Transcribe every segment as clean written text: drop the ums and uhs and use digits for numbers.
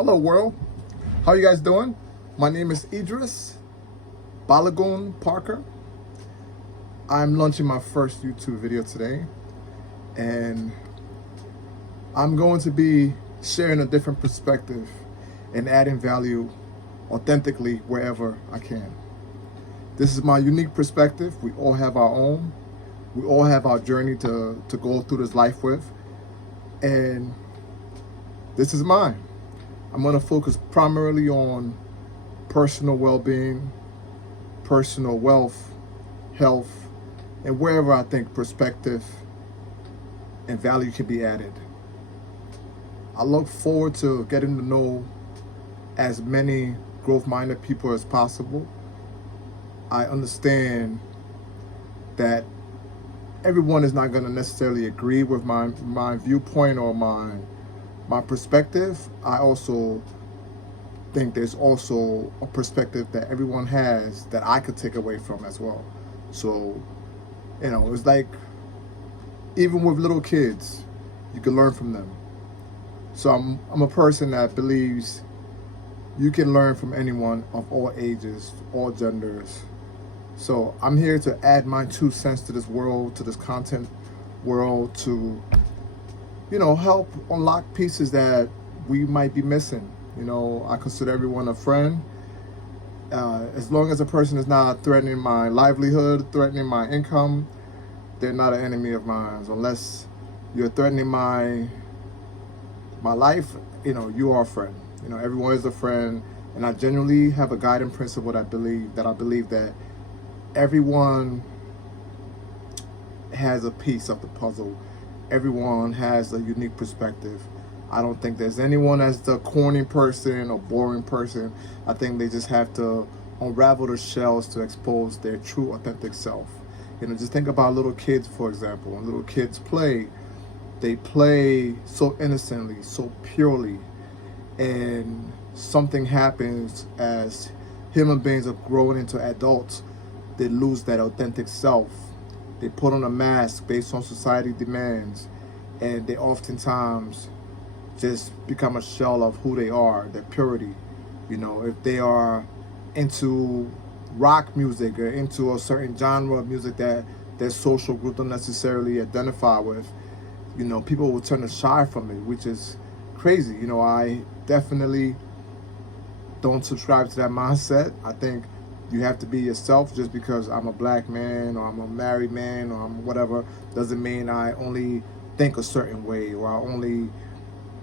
Hello world, how you guys doing? My name is Idris Balagoon Parker. I'm launching my first YouTube video today, and I'm going to be sharing a different perspective and adding value authentically wherever I can. This is my unique perspective. We all have our own. We all have our journey to go through this life with, and this is mine. I'm going to focus primarily on personal well-being, personal wealth, health, and wherever I think perspective and value can be added. I look forward to getting to know as many growth-minded people as possible. I understand that everyone is not going to necessarily agree with my viewpoint or my perspective. I also think there's also a perspective that everyone has that I could take away from as well. So, it's like, even with little kids, you can learn from them. So I'm a person that believes you can learn from anyone of all ages, all genders. So I'm here to add my 2 cents to this world, to this content world, to help unlock pieces that we might be missing. I consider everyone a friend. As long as a person is not threatening my livelihood, threatening my income, they're not an enemy of mine. Unless you're threatening my life, you are a friend. Everyone is a friend. And I genuinely have a guiding principle that I believe that everyone has a piece of the puzzle. Everyone has a unique perspective. I don't think there's anyone that's the corny person or boring person. I think they just have to unravel the shells to expose their true, authentic self. Just think about little kids, for example. When little kids play, they play so innocently, so purely. And something happens as human beings are growing into adults. They lose that authentic self. They put on a mask based on society demands, and they oftentimes just become a shell of who they are, their purity. If they are into rock music or into a certain genre of music that their social group don't necessarily identify with, people will turn to shy from it, which is crazy. I definitely don't subscribe to that mindset. I think you have to be yourself. Just because I'm a black man or I'm a married man or I'm whatever doesn't mean I only think a certain way or I only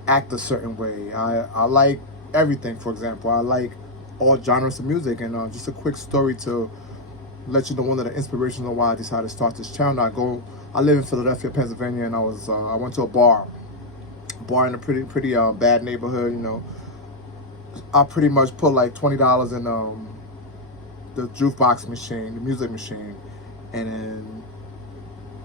act a certain way. I like everything. For example, I like all genres of music. And just a quick story to let you know one of the inspirations of why I decided to start this channel. I live in Philadelphia, Pennsylvania, and I went to a bar in a pretty bad neighborhood. I pretty much put like $20 in the jukebox machine, the music machine, and then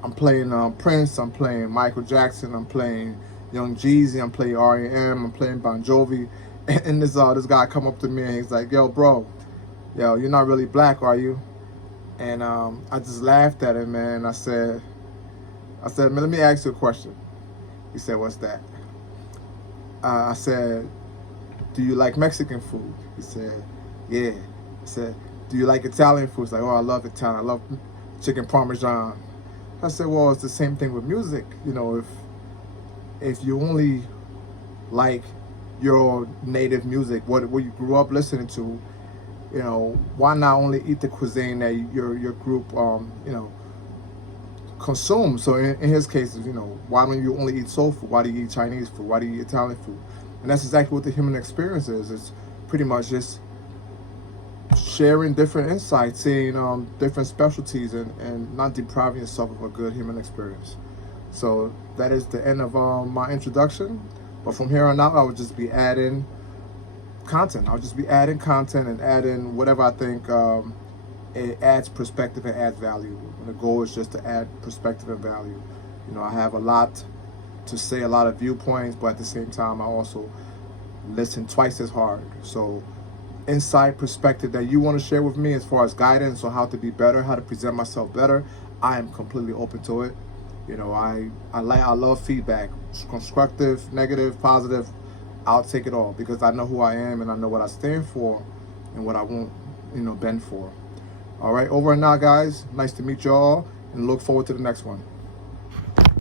I'm playing Prince, I'm playing Michael Jackson, I'm playing Young Jeezy, I'm playing R.E.M., I'm playing Bon Jovi, and this guy come up to me and he's like, "Yo, bro, you're not really black, are you?" And I just laughed at him, man. I said, "Man, let me ask you a question." He said, "What's that?" I said, "Do you like Mexican food?" He said, "Yeah." I said, "Do you like Italian food?" He's like, "Oh, I love Italian. I love chicken parmesan." I said, "Well, it's the same thing with music. If you only like your native music, what you grew up listening to, why not only eat the cuisine that your group consumes?" So in his case, why don't you only eat soul food? Why do you eat Chinese food? Why do you eat Italian food? And that's exactly what the human experience is. It's pretty much just sharing different insights, seeing different specialties, and not depriving yourself of a good human experience. So that is the end of my introduction. But from here on out, I would just be adding content. I'll just be adding content and adding whatever I think it adds perspective and adds value. And the goal is just to add perspective and value. I have a lot to say, a lot of viewpoints, but at the same time, I also listen twice as hard. So insight, perspective that you want to share with me as far as guidance on how to be better, how to present myself better, I am completely open to it. I love feedback, constructive, negative, positive. I'll take it all, because I know who I am and I know what I stand for and what I won't, bend for. All right, over and out, guys. Nice to meet y'all, and look forward to the next one.